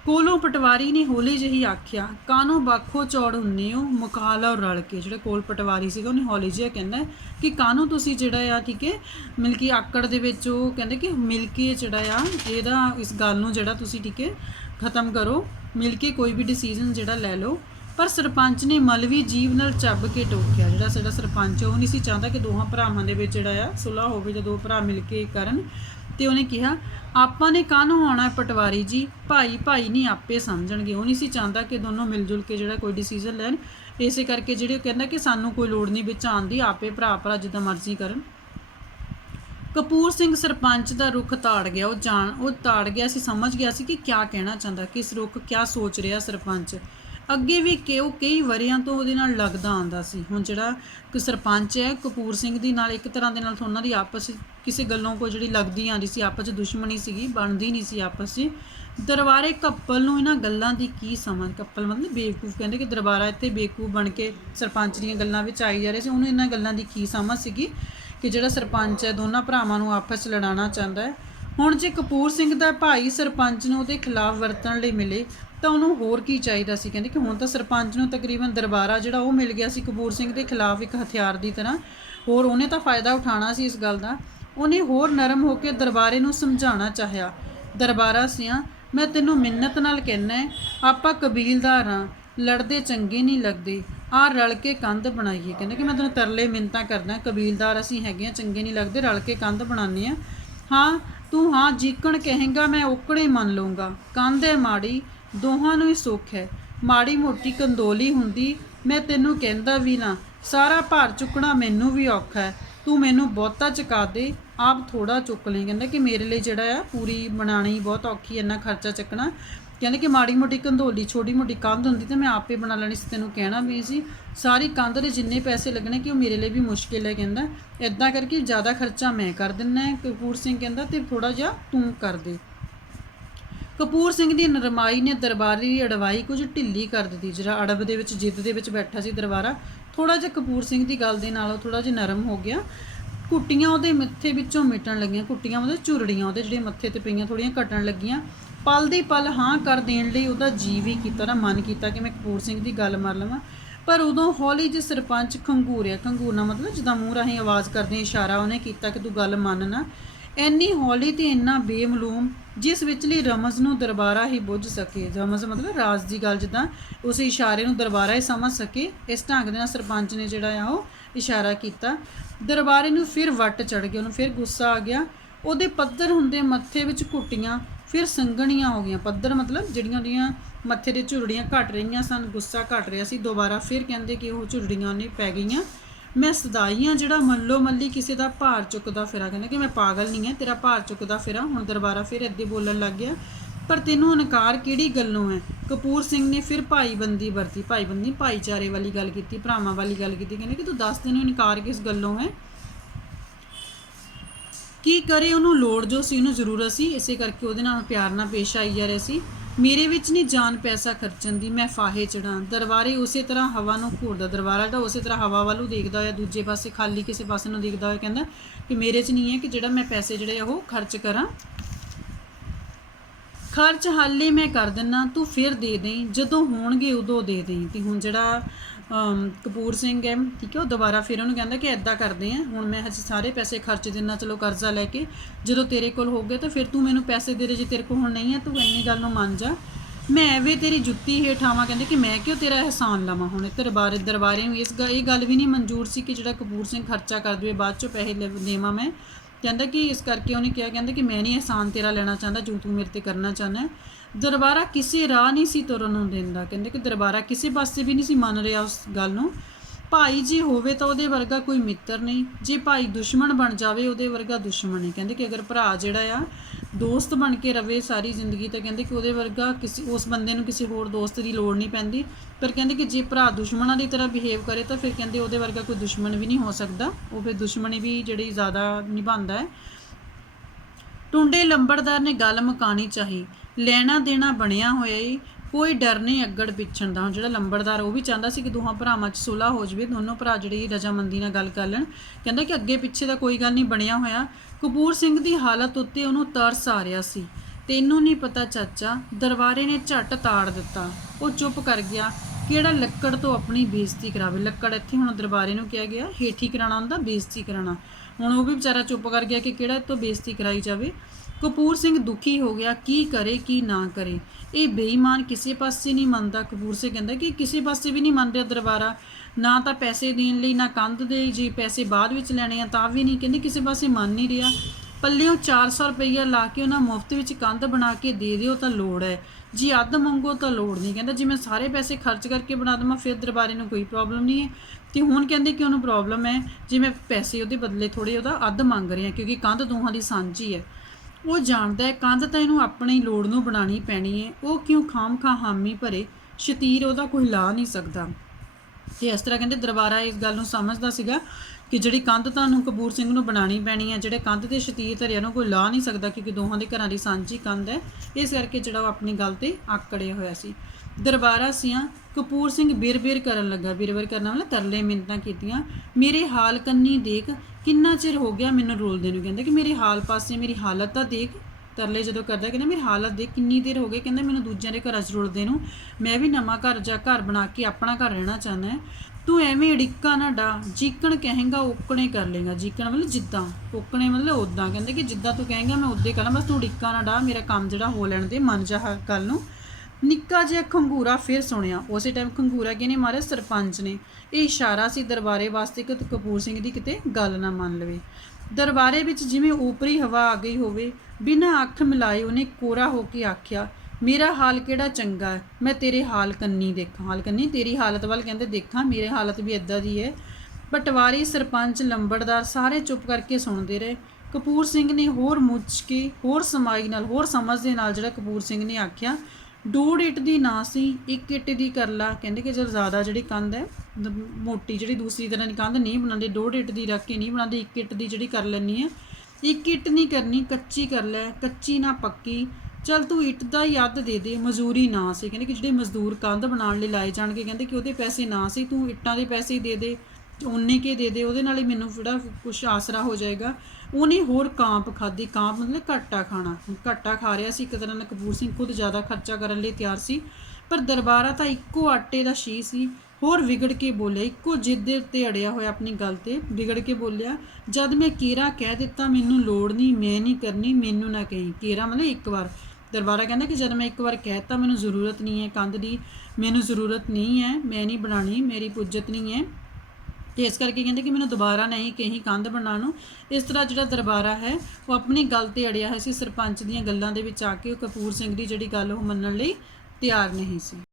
ਕੋਲੋਂ ਪਟਵਾਰੀ ਨੇ ਹੌਲੀ ਜਿਹੀ ਆਖਿਆ, ਕਾਹਨੂੰ ਬਾਖੋ ਚੌੜ ਹੁੰਨੇ ਹੋ, ਮੁਕਾ ਲਓ ਰਲ ਕੇ। ਜਿਹੜਾ ਕੋਲ ਪਟਵਾਰੀ ਸੀਗਾ ਉਹਨੇ ਹੌਲੀ ਜਿਹਾ ਕਹਿੰਦਾ ਕਿ ਕਾਹਨੂੰ ਤੁਸੀਂ ਜਿਹੜਾ ਆ ਠੀਕ ਹੈ ਮਿਲ ਕੇ ਆਕੜ ਦੇ ਵਿੱਚ ਉਹ ਕਹਿੰਦੇ ਕਿ ਮਿਲ ਕੇ ਜਿਹੜਾ ਆ ਇਹਦਾ ਇਸ ਗੱਲ ਨੂੰ ਜਿਹੜਾ ਤੁਸੀਂ ਠੀਕ ਹੈ ਖਤਮ ਕਰੋ, ਮਿਲ ਕੇ ਕੋਈ ਵੀ ਡਿਸੀਜਨ ਜਿਹੜਾ ਲੈ ਲਓ। ਪਰ ਸਰਪੰਚ ਨੇ ਮਲਵੀ ਜੀਵ ਨਾਲ ਚੱਬ ਕੇ ਟੋਕਿਆ। ਜਿਹੜਾ ਸਾਡਾ ਸਰਪੰਚ ਉਹ ਨਹੀਂ ਸੀ ਚਾਹੁੰਦਾ ਕਿ ਦੋਹਾਂ ਭਰਾਵਾਂ ਦੇ ਵਿੱਚ ਜਿਹੜਾ ਆ ਸੁਲ੍ਹਾ ਹੋਵੇ, ਜਾਂ ਦੋ ਭਰਾ ਮਿਲ ਕੇ ਕਰਨ। ਤੇ ਉਹਨੇ ਕਿਹਾ, ਆਪਾਂ ਨੇ ਕਾਹਨੂੰ ਆਉਣਾ ਪਟਵਾਰੀ ਜੀ, ਭਾਈ ਨਹੀਂ ਆਪੇ ਸਮਝਣਗੇ। ਉਹ ਨਹੀਂ ਸੀ ਚਾਹੁੰਦਾ ਕਿ ਦੋਨੋਂ ਮਿਲ ਜੁਲ ਕੇ ਜਿਹੜਾ ਕੋਈ ਡਿਸੀਜਨ ਲੈਣ। ਇਸੇ ਕਰਕੇ ਜਿਹੜੇ ਉਹ ਕਹਿੰਦਾ ਕਿ ਸਾਨੂੰ ਕੋਈ ਲੋੜ ਨਹੀਂ ਵਿੱਚ ਆਉਣ ਦੀ, ਆਪੇ ਭਰਾ ਜਿੱਦਾਂ ਮਰਜ਼ੀ ਕਰਨ। ਕਪੂਰ ਸਿੰਘ ਸਰਪੰਚ ਦਾ ਰੁੱਖ ਤਾੜ ਗਿਆ। ਉਹ ਤਾੜ ਗਿਆ ਸੀ, ਸਮਝ ਗਿਆ ਸੀ ਕਿ ਕਿਆ ਕਹਿਣਾ ਚਾਹੁੰਦਾ, ਕਿਸ ਰੁੱਖ ਕਿਆ ਸੋਚ ਰਿਹਾ ਸਰਪੰਚ। ਅੱਗੇ ਵੀ ਉਹ ਕਈ ਵਰਿਆਂ ਤੋਂ ਉਹਦੇ ਨਾਲ ਲੱਗਦਾ ਆਉਂਦਾ ਸੀ। ਹੁਣ ਜਿਹੜਾ ਸਰਪੰਚ ਹੈ ਕਪੂਰ ਸਿੰਘ ਦੀ ਨਾਲ ਇੱਕ ਤਰ੍ਹਾਂ ਦੇ ਨਾਲ ਉਹਨਾਂ ਦੀ ਆਪਸ ਕਿਸੇ ਗੱਲੋਂ ਕੋਈ ਜਿਹੜੀ ਲੱਗਦੀ ਆਉਂਦੀ ਸੀ, ਆਪਸ 'ਚ ਦੁਸ਼ਮਣੀ ਸੀਗੀ, ਬਣਦੀ ਨਹੀਂ ਸੀ ਆਪਸ 'ਚ। ਦਰਬਾਰੇ ਕੱਪਲ ਨੂੰ ਇਹਨਾਂ ਗੱਲਾਂ ਦੀ ਕੀ ਸਮਝ, ਕੱਪਲ ਮਤਲਬ ਬੇਵਕੂਫ। ਕਹਿੰਦੇ ਕਿ ਦਰਬਾਰਾ ਇੱਥੇ ਬੇਵਕੂਫ ਬਣ ਕੇ ਸਰਪੰਚ ਦੀਆਂ ਗੱਲਾਂ ਵਿੱਚ ਆਈ ਜਾ ਰਿਹਾ ਸੀ। ਉਹਨੂੰ ਇਹਨਾਂ ਗੱਲਾਂ ਦੀ ਕੀ ਸਮਝ ਸੀਗੀ ਕਿ ਜਿਹੜਾ ਸਰਪੰਚ ਹੈ ਦੋਨਾਂ ਭਰਾਵਾਂ ਨੂੰ ਆਪਸ 'ਚ ਲੜਾਉਣਾ ਚਾਹੁੰਦਾ ਹੈ। ਹੁਣ ਜੇ ਕਪੂਰ ਸਿੰਘ ਦਾ ਭਾਈ ਸਰਪੰਚ ਨੂੰ ਉਹਦੇ ਖਿਲਾਫ ਵਰਤਣ ਲਈ ਮਿਲੇ ਤਾਂ ਉਹਨੂੰ ਹੋਰ ਕੀ ਚਾਹੀਦਾ ਸੀ। ਕਹਿੰਦੇ ਕਿ ਹੁਣ ਤਾਂ ਸਰਪੰਚ ਨੂੰ ਤਕਰੀਬਨ ਦਰਬਾਰਾ ਜਿਹੜਾ ਉਹ ਮਿਲ ਗਿਆ ਸੀ ਕਪੂਰ ਸਿੰਘ ਦੇ ਖਿਲਾਫ ਇੱਕ ਹਥਿਆਰ ਦੀ ਤਰ੍ਹਾਂ। ਹੋਰ ਉਹਨੇ ਤਾਂ ਫਾਇਦਾ ਉਠਾਉਣਾ ਸੀ ਇਸ ਗੱਲ ਦਾ। ਉਹਨੇ ਹੋਰ ਨਰਮ ਹੋ ਕੇ ਦਰਬਾਰੇ ਨੂੰ ਸਮਝਾਉਣਾ ਚਾਹਿਆ, ਦਰਬਾਰਾ ਸਿਆਂ, ਮੈਂ ਤੈਨੂੰ ਮਿੰਨਤ ਨਾਲ ਕਹਿੰਦਾ ਹੈ, ਆਪਾਂ ਕਬੀਲਦਾਰ ਹਾਂ, ਲੜਦੇ ਚੰਗੇ ਨਹੀਂ ਲੱਗਦੇ, ਆਹ ਰਲ ਕੇ ਕੰਧ ਬਣਾਈਏ। ਕਹਿੰਦੇ ਕਿ ਮੈਂ ਤੈਨੂੰ ਤਰਲੇ ਮਿੰਨਤਾਂ ਕਰਦਾ, ਕਬੀਲਦਾਰ ਅਸੀਂ ਹੈਗੇ ਹਾਂ, ਚੰਗੇ ਨਹੀਂ ਲੱਗਦੇ, ਰਲ ਕੇ ਕੰਧ ਬਣਾਉਂਦੇ ਹਾਂ। ਹਾਂ ਤੂੰ ਹਾਂ ਜਿੱਕਣ ਕਹੇਂਗਾ ਮੈਂ ਓਕੜੇ ਮੰਨ ਲਊਂਗਾ। ਕੰਧ ਹੈ ਮਾੜੀ, ਦੋਹਾਂ ਨੂੰ ਹੀ ਸੁੱਖ ਹੈ, ਮਾੜੀ ਮੋਟੀ ਕੰਦੋਲੀ ਹੁੰਦੀ ਮੈਂ ਤੈਨੂੰ ਕਹਿੰਦਾ ਵੀ ਨਾ, ਸਾਰਾ ਭਾਰ ਚੁੱਕਣਾ ਮੈਨੂੰ ਵੀ ਔਖਾ ਹੈ, ਤੂੰ ਮੈਨੂੰ ਬਹੁਤਾ ਚੁਕਾ ਦੇ, ਆਪ ਥੋੜਾ ਚੁੱਕ ਲਈ। ਕਹਿੰਦਾ ਕਿ ਮੇਰੇ ਲਈ ਜਿਹੜਾ ਆ ਪੂਰੀ ਬਣਾਉਣੀ ਬਹੁਤ ਔਖੀ, ਇੰਨਾ ਖਰਚਾ ਚੱਕਣਾ। ਕਹਿੰਦੇ ਕਿ ਮਾੜੀ ਮੋਟੀ ਕੰਧੋਲੀ ਛੋਟੀ ਮੋਟੀ ਕੰਧ ਹੁੰਦੀ ਤਾਂ ਮੈਂ ਆਪੇ ਬਣਾ ਲੈਣੀ ਸੀ, ਤੈਨੂੰ ਕਹਿਣਾ ਵੀ ਸੀ। ਸਾਰੀ ਕੰਧ ਦੇ ਜਿੰਨੇ ਪੈਸੇ ਲੱਗਣੇ ਕਿ ਉਹ ਮੇਰੇ ਲਈ ਵੀ ਮੁਸ਼ਕਿਲ ਹੈ। ਕਹਿੰਦਾ ਇੱਦਾਂ ਕਰਕੇ ਜ਼ਿਆਦਾ ਖਰਚਾ ਮੈਂ ਕਰ ਦਿੰਦਾ ਹੈ। ਕਪੂਰ ਸਿੰਘ ਕਹਿੰਦਾ ਤੇ ਥੋੜਾ ਜਿਹਾ ਤੂੰ ਕਰ ਦੇ। ਕਪੂਰ ਸਿੰਘ ਦੀ ਨਰਮਾਈ ਨੇ ਦਰਬਾਰੀ ਦੀ ਅੜਵਾਈ ਕੁਝ ਢਿੱਲੀ ਕਰ ਦਿੱਤੀ। ਜਿਹੜਾ ਅੜਬ ਦੇ ਵਿੱਚ ਜਿੱਦ ਦੇ ਵਿੱਚ ਬੈਠਾ ਸੀ ਦਰਬਾਰਾ, ਥੋੜਾ ਜਿਹਾ ਕਪੂਰ ਸਿੰਘ ਦੀ ਗੱਲ ਦੇ ਨਾਲ ਥੋੜਾ ਜਿਹਾ ਨਰਮ ਹੋ ਗਿਆ। ਕੁੱਟੀਆਂ ਉਹਦੇ ਮੱਥੇ ਵਿੱਚੋਂ ਮਿਟਣ ਲੱਗੀਆਂ, ਕੁੱਟੀਆਂ ਉਹਦੇ ਝੁਰੜੀਆਂ ਉਹਦੇ ਜਿਹੜੇ ਮੱਥੇ ਤੇ ਪਈਆਂ ਥੋੜੀਆਂ ਘਟਣ ਲੱਗੀਆਂ। ਪਲ ਦੀ ਪਲ ਹਾਂ ਕਰ ਦੇਣ ਲਈ ਉਹਦਾ ਜੀ ਵੀ ਕੀਤਾ, ਉਹਦਾ ਮਨ ਕੀਤਾ ਕਿ ਮੈਂ ਕਪੂਰ ਸਿੰਘ ਦੀ ਗੱਲ ਮਾਰ ਲਵਾਂ। ਪਰ ਉਦੋਂ ਹੌਲੀ ਜਿਹੀ ਸਰਪੰਚ ਖੰਗੂਰਿਆ। ਖੰਗੂਰਨਾ ਮਤਲਬ ਜਿੱਦਾਂ ਮੂੰਹ ਰਾਹੀਂ ਆਵਾਜ਼ ਕਰਦੇ ਇਸ਼ਾਰਾ ਉਹਨੇ ਕੀਤਾ ਕਿ ਤੂੰ ਗੱਲ ਮੰਨ ਨਾ। ਇੰਨੀ ਹੌਲੀ ਤੇ ਇੰਨਾ ਬੇਮਲੂਮ ਜਿਸ ਵਿਚਲੀ ਰਮਜ਼ ਨੂੰ ਦਰਬਾਰਾ ਹੀ ਬੁੱਝ ਸਕੇ। ਰਮਜ਼ ਮਤਲਬ ਰਾਜ਼ ਦੀ ਗੱਲ, ਜਿੱਦਾਂ ਉਸ ਇਸ਼ਾਰੇ ਨੂੰ ਦਰਬਾਰਾ ਹੀ ਸਮਝ ਸਕੇ। ਇਸ ਢੰਗ ਦੇ ਨਾਲ ਸਰਪੰਚ ਨੇ ਜਿਹੜਾ ਆ ਉਹ ਇਸ਼ਾਰਾ ਕੀਤਾ। ਦਰਬਾਰੇ ਨੂੰ ਫਿਰ ਵੱਟ ਚੜ੍ਹ ਗਿਆ, ਉਹਨੂੰ ਫਿਰ ਗੁੱਸਾ ਆ ਗਿਆ। ਉਹਦੇ ਪੱਧਰ ਹੁੰਦੇ ਮੱਥੇ ਵਿੱਚ ਘੁੱਟੀਆਂ ਫਿਰ ਸੰਘਣੀਆਂ ਹੋ ਗਈਆਂ। ਪੱਧਰ ਮਤਲਬ ਜਿਹੜੀਆਂ ਉਹਦੀਆਂ ਮੱਥੇ ਦੇ ਝੁਰੜੀਆਂ ਘਟ ਰਹੀਆਂ ਸਨ, ਗੁੱਸਾ ਘਟ ਰਿਹਾ ਸੀ। ਦੁਬਾਰਾ ਫਿਰ ਕਹਿੰਦੇ ਕਿ ਉਹ ਝੁਰੜੀਆਂ ਉਹਨੇ ਪੈ ਗਈਆਂ। ਮੈਂ ਸਦਾਈ ਹਾਂ ਜਿਹੜਾ ਮੱਲੋ ਮੱਲੀ ਕਿਸੇ ਦਾ ਭਾਰ ਚੁੱਕਦਾ ਫਿਰਾਂ। ਕਹਿੰਦਾ ਕਿ ਮੈਂ ਪਾਗਲ ਨਹੀਂ ਹੈ, ਤੇਰਾ ਭਾਰ ਚੁੱਕਦਾ ਫਿਰਾਂ। ਹੁਣ ਦਰਬਾਰਾ ਫਿਰ ਇੱਦਾਂ ਬੋਲਣ ਲੱਗ ਗਿਆ, ਪਰ ਤੈਨੂੰ ਇਨਕਾਰ ਕਿਹੜੀ ਗੱਲੋਂ ਹੈ? ਕਪੂਰ ਸਿੰਘ ਨੇ ਫਿਰ ਭਾਈਬੰਦੀ ਵਰਤੀ, ਭਾਈਬੰਦੀ ਭਾਈਚਾਰੇ ਵਾਲੀ ਗੱਲ ਕੀਤੀ, ਭਰਾਵਾਂ ਵਾਲੀ ਗੱਲ ਕੀਤੀ। ਕਹਿੰਦੇ ਕਿ ਤੂੰ ਦੱਸ ਤੈਨੂੰ ਇਨਕਾਰ ਕਿਸ ਗੱਲੋਂ ਹੈ? ਕੀ ਕਰੇ, ਉਹਨੂੰ ਲੋੜ ਜੋ ਸੀ, ਉਹਨੂੰ ਜ਼ਰੂਰਤ ਸੀ, ਇਸੇ ਕਰਕੇ ਉਹਦੇ ਨਾਲ ਪਿਆਰ ਨਾਲ ਪੇਸ਼ ਆਈ ਜਾ ਰਿਹਾ ਸੀ। ਮੇਰੇ ਵਿੱਚ ਨਹੀਂ ਜਾਨ ਪੈਸਾ ਖਰਚਣ ਦੀ, ਮੈਂ ਫਾਹੇ ਚੜਾਂ। ਦਰਬਾਰੇ ਉਸੇ ਤਰ੍ਹਾਂ ਹਵਾ ਨੂੰ ਘੂਰਦਾ, ਦਰਬਾਰਾ ਜਿਹੜਾ ਉਸੇ ਤਰ੍ਹਾਂ ਹਵਾ ਵੱਲੋਂ ਦੇਖਦਾ ਹੋਇਆ, ਦੂਜੇ ਪਾਸੇ ਖਾਲੀ ਕਿਸੇ ਪਾਸੇ ਨੂੰ ਦੇਖਦਾ ਹੋਇਆ ਕਹਿੰਦਾ ਕਿ ਮੇਰੇ 'ਚ ਨਹੀਂ ਹੈ ਕਿ ਜਿਹੜਾ ਮੈਂ ਪੈਸੇ ਜਿਹੜੇ ਆ ਉਹ ਖਰਚ ਕਰਾਂ। ਖਰਚ ਹਾਲੇ ਮੈਂ ਕਰ ਦਿੰਦਾ, ਤੂੰ ਫਿਰ ਦੇ ਦੇਈਂ, ਜਦੋਂ ਹੋਣਗੇ ਉਦੋਂ ਦੇ ਦੇਈਂ। ਤੇ ਹੁਣ ਜਿਹੜਾ ਕਪੂਰ ਸਿੰਘ ਹੈ, ਠੀਕ ਹੈ, ਉਹ ਦੁਬਾਰਾ ਫਿਰ ਉਹਨੂੰ ਕਹਿੰਦਾ ਕਿ ਇੱਦਾਂ ਕਰਦੇ ਆ, ਹੁਣ ਮੈਂ ਹਜੇ ਸਾਰੇ ਪੈਸੇ ਖਰਚ ਦਿੰਦਾ, ਚਲੋ ਕਰਜ਼ਾ ਲੈ ਕੇ, ਜਦੋਂ ਤੇਰੇ ਕੋਲ ਹੋ ਗਏ ਤਾਂ ਫਿਰ ਤੂੰ ਮੈਨੂੰ ਪੈਸੇ ਦੇ ਦੇ, ਜੇ ਤੇਰੇ ਕੋਲ ਹੁਣ ਨਹੀਂ ਹੈ ਤੂੰ ਇੰਨੀ ਗੱਲ ਨੂੰ ਮੰਨ ਜਾ, ਮੈਂ ਐਵੇਂ ਤੇਰੀ ਜੁੱਤੀ ਹੇਠ ਆਵਾਂ। ਕਹਿੰਦੇ ਕਿ ਮੈਂ ਕਿਉਂ ਤੇਰਾ ਅਹਿਸਾਨ ਲਵਾਂ। ਹੁਣ ਦਰਬਾਰੇ ਨੂੰ ਇਹ ਗੱਲ ਵੀ ਨਹੀਂ ਮਨਜ਼ੂਰ ਸੀ ਕਿ ਜਿਹੜਾ ਕਪੂਰ ਸਿੰਘ ਖਰਚਾ ਕਰ ਦੇਵੇ, ਬਾਅਦ 'ਚੋਂ ਪੈਸੇ ਦੇਵਾਂ ਮੈਂ। ਕਹਿੰਦਾ ਕਿ ਇਸ ਕਰਕੇ ਉਹਨੇ ਕਿਹਾ, ਕਹਿੰਦਾ ਕਿ ਮੈਂ ਨਹੀਂ ਅਹਿਸਾਨ ਤੇਰਾ ਲੈਣਾ ਚਾਹੁੰਦਾ ਜੋ ਤੂੰ ਮੇਰੇ 'ਤੇ ਕਰਨਾ ਚਾਹੁੰਦਾ। ਦਰਬਾਰਾ ਕਿਸੇ ਰਾਹ ਨਹੀਂ ਸੀ ਤੁਰਨ ਨੂੰ ਦਿੰਦਾ। ਕਹਿੰਦੇ ਕਿ ਦਰਬਾਰਾ ਕਿਸੇ ਪਾਸੇ ਵੀ ਨਹੀਂ ਸੀ ਮੰਨ ਰਿਹਾ ਉਸ ਗੱਲ ਨੂੰ। ਭਾਈ ਜੀ ਹੋਵੇ ਤਾਂ ਉਹਦੇ ਵਰਗਾ ਕੋਈ ਮਿੱਤਰ ਨਹੀਂ, ਜੇ ਭਾਈ ਦੁਸ਼ਮਣ ਬਣ ਜਾਵੇ ਉਹਦੇ ਵਰਗਾ ਦੁਸ਼ਮਣ ਨਹੀਂ। ਕਹਿੰਦੇ ਕਿ ਅਗਰ ਭਰਾ ਜਿਹੜਾ ਆ ਦੋਸਤ ਬਣ ਕੇ ਰਵੇ ਸਾਰੀ ਜ਼ਿੰਦਗੀ, ਤਾਂ ਕਹਿੰਦੇ ਕਿ ਉਹਦੇ ਵਰਗਾ ਉਸ ਬੰਦੇ ਨੂੰ ਕਿਸੇ ਹੋਰ ਦੋਸਤ ਦੀ ਲੋੜ ਨਹੀਂ ਪੈਂਦੀ। ਪਰ ਕਹਿੰਦੇ ਕਿ ਜੇ ਭਰਾ ਦੁਸ਼ਮਣਾਂ ਦੀ ਤਰ੍ਹਾਂ ਬਿਹੇਵ ਕਰੇ ਤਾਂ ਫਿਰ ਕਹਿੰਦੇ ਉਹਦੇ ਵਰਗਾ ਕੋਈ ਦੁਸ਼ਮਣ ਵੀ ਨਹੀਂ ਹੋ ਸਕਦਾ, ਉਹ ਫਿਰ ਦੁਸ਼ਮਣੀ ਵੀ ਜਿਹੜੀ ਜ਼ਿਆਦਾ ਨਿਭਾਉਂਦਾ ਹੈ। ਟੁੰਡੇ ਲੰਬੜਦਾਰ ਨੇ ਗੱਲ ਮੁਕਾਣੀ ਚਾਹੀ, ਲੈਣਾ ਦੇਣਾ ਬਣਿਆ ਹੋਇਆ ਹੀ, ਕੋਈ ਡਰ ਨਹੀਂ ਅੱਗੜ ਪਿੱਛਣ ਦਾ। ਜਿਹੜਾ ਲੰਬੜਦਾਰ ਉਹ ਵੀ ਚਾਹੁੰਦਾ ਸੀ ਕਿ ਦੋਹਾਂ ਭਰਾਵਾਂ 'ਚ ਸੁਲ੍ਹਾ ਹੋ ਜਾਵੇ, ਦੋਨੋਂ ਭਰਾ ਜਿਹੜੀ ਰਜਾਮੰਦੀ ਨਾਲ ਗੱਲ ਕਰ ਲੈਣ। ਕਹਿੰਦਾ ਕਿ ਅੱਗੇ ਪਿੱਛੇ ਦਾ ਕੋਈ ਗੱਲ ਨਹੀਂ ਬਣਿਆ ਹੋਇਆ। ਕਪੂਰ ਸਿੰਘ ਦੀ ਹਾਲਤ ਉੱਤੇ ਉਹਨੂੰ ਤਰਸ ਆ ਰਿਹਾ ਸੀ। ਤੈਨੂੰ ਨਹੀਂ ਪਤਾ ਚਾਚਾ, ਦਰਬਾਰੇ ਨੇ ਝੱਟ ਤਾੜ ਦਿੱਤਾ, ਉਹ ਚੁੱਪ ਕਰ ਗਿਆ। ਕਿਹੜਾ ਲੱਕੜ ਤੋਂ ਆਪਣੀ ਬੇਇੱਜ਼ਤੀ ਕਰਾਵੇ। ਲੱਕੜ ਇੱਥੇ ਹੁਣ ਦਰਬਾਰੇ ਨੂੰ ਕਿਹਾ ਗਿਆ, ਹੇਠੀ ਕਰਾਉਣਾ ਹੁੰਦਾ, ਬੇਇੱਜ਼ਤੀ ਕਰਾਉਣਾ। ਹੁਣ ਉਹ ਵੀ ਵਿਚਾਰਾ ਚੁੱਪ ਕਰ ਗਿਆ ਕਿ ਕਿਹੜਾ ਤੋਂ ਬੇਇੱਜ਼ਤੀ ਕਰਾਈ ਜਾਵੇ। ਕਪੂਰ ਸਿੰਘ ਦੁਖੀ ਹੋ ਗਿਆ, ਕੀ ਕਰੇ ਕੀ ਨਾ ਕਰੇ। ਇਹ ਬੇਈਮਾਨ ਕਿਸੇ ਪਾਸੇ ਨਹੀਂ ਮੰਨਦਾ। ਕਪੂਰ ਸਿੰਘ ਕਹਿੰਦਾ ਕਿ ਕਿਸੇ ਪਾਸੇ ਵੀ ਨਹੀਂ ਮੰਨ ਰਿਹਾ ਦਰਬਾਰਾ, ਨਾ ਤਾਂ ਪੈਸੇ ਦੇਣ ਲਈ, ਨਾ ਕੰਧ ਦੇ ਜੇ ਪੈਸੇ ਬਾਅਦ ਵਿੱਚ ਲੈਣੇ ਆ ਤਾਂ ਵੀ ਨਹੀਂ। ਕਹਿੰਦੇ ਕਿਸੇ ਪਾਸੇ ਮੰਨ ਨਹੀਂ ਰਿਹਾ। ਪੱਲਿਓਂ 400 ਰੁਪਈਆ ਲਾ ਕੇ ਉਹਨਾਂ ਮੁਫਤ ਵਿੱਚ ਕੰਧ ਬਣਾ ਕੇ ਦੇ ਦਿਓ ਤਾਂ ਲੋੜ ਹੈ, ਜੀ ਅੱਧ ਮੰਗੋ ਤਾਂ ਲੋੜ ਨਹੀਂ। ਕਹਿੰਦਾ ਜੇ ਮੈਂ ਸਾਰੇ ਪੈਸੇ ਖਰਚ ਕਰਕੇ ਬਣਾ ਦੇਵਾਂ ਫਿਰ ਦਰਬਾਰੇ ਨੂੰ ਕੋਈ ਪ੍ਰੋਬਲਮ ਨਹੀਂ ਹੈ। ਤੇ ਹੁਣ ਕਹਿੰਦੇ ਕਿ ਉਹਨੂੰ ਪ੍ਰੋਬਲਮ ਹੈ ਜੇ ਮੈਂ ਪੈਸੇ ਉਹਦੇ ਬਦਲੇ ਥੋੜ੍ਹੇ ਉਹਦਾ ਅੱਧ ਮੰਗ ਰਿਹਾ, ਕਿਉਂਕਿ ਕੰਧ ਦੋਹਾਂ ਦੀ ਸਾਂਝੀ ਹੈ। ਉਹ ਜਾਣਦਾ ਹੈ ਕੰਧ ਤਾਂ ਇਹਨੂੰ ਆਪਣੀ ਲੋੜ ਨੂੰ ਬਣਾਉਣੀ ਪੈਣੀ ਹੈ, ਉਹ ਕਿਉਂ ਖਾਮ-ਖਾ ਹਾਮੀ ਭਰੇ, ਸ਼ਤੀਰ ਉਹਦਾ ਕੋਈ ਲਾ ਨਹੀਂ ਸਕਦਾ। ਤੇ ਇਸ ਤਰ੍ਹਾਂ ਕਹਿੰਦੇ ਦਰਬਾਰਾ ਇਸ ਗੱਲ ਨੂੰ ਸਮਝਦਾ ਸੀਗਾ ਕਿ ਜਿਹੜੀ ਕੰਧ ਤੁਹਾਨੂੰ ਕਪੂਰ ਸਿੰਘ ਨੂੰ ਬਣਾਉਣੀ ਪੈਣੀ ਹੈ, ਜਿਹੜੇ ਕੰਧ ਦੇ ਸ਼ਤੀਰ ਧਰਿਆ ਨੂੰ ਕੋਈ ਲਾ ਨਹੀਂ ਸਕਦਾ, ਕਿਉਂਕਿ ਦੋਹਾਂ ਦੇ ਘਰਾਂ ਦੀ ਸਾਂਝੀ ਕੰਧ ਹੈ। ਇਸ ਕਰਕੇ ਜਿਹੜਾ ਉਹ ਆਪਣੀ ਗੱਲ 'ਤੇ ਆਕੜਿਆ ਹੋਇਆ ਸੀ। ਦਰਬਾਰਾ ਸਿਆਂ ਕਪੂਰ ਸਿੰਘ ਬਿਰ-ਬਿਰ ਕਰਨ ਲੱਗਾ। ਬਿਰ-ਬਿਰ ਕਰਨਾ ਮਤਲਬ ਤਰਲੇ ਮਿੰਨਤਾਂ ਕੀਤੀਆਂ। ਮੇਰੇ ਹਾਲ ਕੰਨੀ ਦੇਖ, ਕਿੰਨਾ ਚਿਰ ਹੋ ਗਿਆ ਮੈਨੂੰ ਰੋਲਦੇ ਨੂੰ। ਕਹਿੰਦੇ ਕਿ ਮੇਰੇ ਹਾਲ ਪਾਸੇ ਮੇਰੀ ਹਾਲਤ ਤਾਂ ਦੇਖ। ਤਰਲੇ ਜਦੋਂ ਕਰਦਾ ਕਹਿੰਦਾ ਮੇਰੀ ਹਾਲਤ ਦੇਖ, ਕਿੰਨੀ ਦੇਰ ਹੋ ਗਈ ਕਹਿੰਦਾ ਮੈਨੂੰ ਦੂਜਿਆਂ ਦੇ ਘਰਾਂ 'ਚ ਰੁਲਦੇ ਨੂੰ। ਮੈਂ ਵੀ ਨਵਾਂ ਘਰ ਬਣਾ ਕੇ ਆਪਣਾ ਘਰ ਰਹਿਣਾ ਚਾਹੁੰਦਾ। ਤੂੰ ਐਵੇਂ ਅੜਿੱਕਾ ਨਾ ਡਾ, ਜੀਕਣ ਕਹੇਂਗਾ ਓਕਣੇ ਕਰ ਲੇਗਾ। ਜੀਕਣ ਮਤਲਬ ਜਿੱਦਾਂ, ਓਕਣੇ ਮਤਲਬ ਉੱਦਾਂ। ਕਹਿੰਦੇ ਕਿ ਜਿੱਦਾਂ ਤੂੰ ਕਹੇਂਗਾ ਮੈਂ ਉੱਦਾਂ ਕਰਾਂ, ਬਸ ਤੂੰ ਅੜਿੱਕਾ ਨਾ ਡਾ, ਮੇਰਾ ਕੰਮ ਜਿਹੜਾ ਹੋ ਲੈਣ ਦੇ, ਮੰਨ ਜਾ ਗੱਲ ਨੂੰ। ਨਿੱਕਾ ਜਿਹਾ ਖੰਗੂਰਾ ਫਿਰ ਸੁਣਿਆ। ਉਸੇ ਟਾਈਮ ਖੰਗੂਰਾ ਕਿਹਨੇ ਮਾਰਿਆ? ਸਰਪੰਚ ਨੇ। ਇਹ ਇਸ਼ਾਰਾ ਸੀ ਦਰਬਾਰੇ ਵਾਸਤੇ ਕਿ ਕਪੂਰ ਸਿੰਘ ਦੀ ਕਿਤੇ ਗੱਲ ਨਾ ਮੰਨ ਲਵੇ। ਦਰਬਾਰੇ ਵਿੱਚ ਜਿਵੇਂ ਓਪਰੀ ਹਵਾ ਆ ਗਈ ਹੋਵੇ। ਬਿਨਾਂ ਅੱਖ ਮਿਲਾਏ ਉਹਨੇ ਕੋਰਾ ਹੋ ਕੇ ਆਖਿਆ, ਮੇਰਾ ਹਾਲ ਕਿਹੜਾ ਚੰਗਾ ਹੈ, ਮੈਂ ਤੇਰੇ ਹਾਲ ਕੰਨੀ ਦੇਖਾਂ। ਹਾਲ ਕੰਨੀ ਤੇਰੀ ਹਾਲਤ ਵੱਲ ਕਹਿੰਦੇ ਦੇਖਾਂ, ਮੇਰੇ ਹਾਲਤ ਵੀ ਇੱਦਾਂ ਦੀ ਹੈ। ਪਟਵਾਰੀ, ਸਰਪੰਚ, ਲੰਬੜਦਾਰ ਸਾਰੇ ਚੁੱਪ ਕਰਕੇ ਸੁਣਦੇ ਰਹੇ। ਕਪੂਰ ਸਿੰਘ ਨੇ ਹੋਰ ਮੁੱਚ ਕੇ, ਹੋਰ ਸਮਾਈ ਨਾਲ, ਹੋਰ ਸਮਝ ਦੇ ਨਾਲ ਜਿਹੜਾ ਕਪੂਰ ਸਿੰਘ ਨੇ ਆਖਿਆ, 2 ਇੱਟ ਦੀ ਨਾ ਸੀ 1 ਇੱਟ ਦੀ ਕਰ ਲਾ। ਕਹਿੰਦੇ ਕਿ ਜਦ ਜ਼ਿਆਦਾ ਜਿਹੜੀ ਕੰਧ ਹੈ ਮੋਟੀ, ਜਿਹੜੀ ਦੂਸਰੀ ਤਰ੍ਹਾਂ ਦੀ ਕੰਧ ਨਹੀਂ ਬਣਾਉਂਦੇ, 2 ਇੱਟ ਦੀ ਰੱਖ ਕੇ ਨਹੀਂ ਬਣਾਉਂਦੇ, 1 ਇੱਟ ਦੀ ਜਿਹੜੀ ਕਰ ਲੈਂਦੀ ਹੈ। 1 ਇੱਟ ਨਹੀਂ ਕਰਨੀ, ਕੱਚੀ ਕਰ ਲੈ, ਕੱਚੀ ਨਾ ਪੱਕੀ। ਚੱਲ ਤੂੰ ਇੱਟ ਦਾ ਹੀ ਅੱਧ ਦੇ ਦੇ, ਮਜ਼ਦੂਰੀ ਨਾ ਸੀ। ਕਹਿੰਦੇ ਕਿ ਜਿਹੜੇ ਮਜ਼ਦੂਰ ਕੰਧ ਬਣਾਉਣ ਲਈ ਲਾਏ ਜਾਣਗੇ, ਕਹਿੰਦੇ ਕਿ ਉਹਦੇ ਪੈਸੇ ਨਾ ਸੀ, ਤੂੰ ਇੱਟਾਂ ਦੇ ਪੈਸੇ ਦੇ ਦੇ, ਉਨੇ ਕੇ ਦੇ ਦੇ, ਉਹਦੇ ਨਾਲ ਹੀ ਮੈਨੂੰ ਜਿਹੜਾ ਕੁਛ ਆਸਰਾ ਹੋ ਜਾਏਗਾ। ਉਹਨੇ ਹੋਰ ਕਾਂਪ ਖਾਧੀ। ਕਾਂਪ ਮਤਲਬ ਘਾਟਾ ਖਾਣਾ, ਘਾਟਾ ਖਾ ਰਿਹਾ ਸੀ ਇੱਕ ਤਰ੍ਹਾਂ ਨਾਲ। ਕਪੂਰ ਸਿੰਘ ਖੁਦ ਜ਼ਿਆਦਾ ਖਰਚਾ ਕਰਨ ਲਈ ਤਿਆਰ ਸੀ, ਪਰ ਦਰਬਾਰਾ ਤਾਂ ਇੱਕੋ ਆਟੇ ਦਾ ਸ਼ੀ ਸੀ। ਹੋਰ ਵਿਗੜ ਕੇ ਬੋਲਿਆ, ਇੱਕੋ ਜਿੱਦ ਦੇ ਉੱਤੇ ਅੜਿਆ ਹੋਇਆ ਆਪਣੀ ਗੱਲ 'ਤੇ ਵਿਗੜ ਕੇ ਬੋਲਿਆ, ਜਦ ਮੈਂ ਕੇਰਾ ਕਹਿ ਦਿੱਤਾ ਮੈਨੂੰ ਲੋੜ ਨਹੀਂ, ਮੈਂ ਨਹੀਂ ਕਰਨੀ, ਮੈਨੂੰ ਨਾ ਕਹੀਂ। ਕੇਰਾ ਮਤਲਬ ਇੱਕ ਵਾਰ। ਦਰਬਾਰਾ ਕਹਿੰਦਾ ਕਿ ਜਦ ਮੈਂ ਇੱਕ ਵਾਰ ਕਹਿ ਦਿੱਤਾ ਮੈਨੂੰ ਜ਼ਰੂਰਤ ਨਹੀਂ ਹੈ ਕੰਧ ਦੀ, ਮੈਨੂੰ ਜ਼ਰੂਰਤ ਨਹੀਂ ਹੈ, ਮੈਂ ਨਹੀਂ ਬਣਾਉਣੀ, ਮੇਰੀ ਪੁੱਜਤ ਨਹੀਂ ਹੈ, ਤੇ ਇਸ ਕਰਕੇ ਕਹਿੰਦੇ ਕਿ ਮੈਨੂੰ ਦੁਬਾਰਾ ਨਹੀਂ ਕਹੀਂ ਕੰਧ ਬਣਾਉਣ ਨੂੰ। ਇਸ ਤਰ੍ਹਾਂ ਜਿਹੜਾ ਦਰਬਾਰਾ ਹੈ ਉਹ ਆਪਣੀ ਗੱਲ 'ਤੇ ਅੜਿਆ ਹੋਇਆ ਸੀ। ਸਰਪੰਚ ਦੀਆਂ ਗੱਲਾਂ ਦੇ ਵਿੱਚ ਆ ਕੇ ਉਹ ਕਪੂਰ ਸਿੰਘ ਦੀ ਜਿਹੜੀ ਗੱਲ ਉਹ ਮੰਨਣ ਲਈ ਤਿਆਰ ਨਹੀਂ ਸੀ।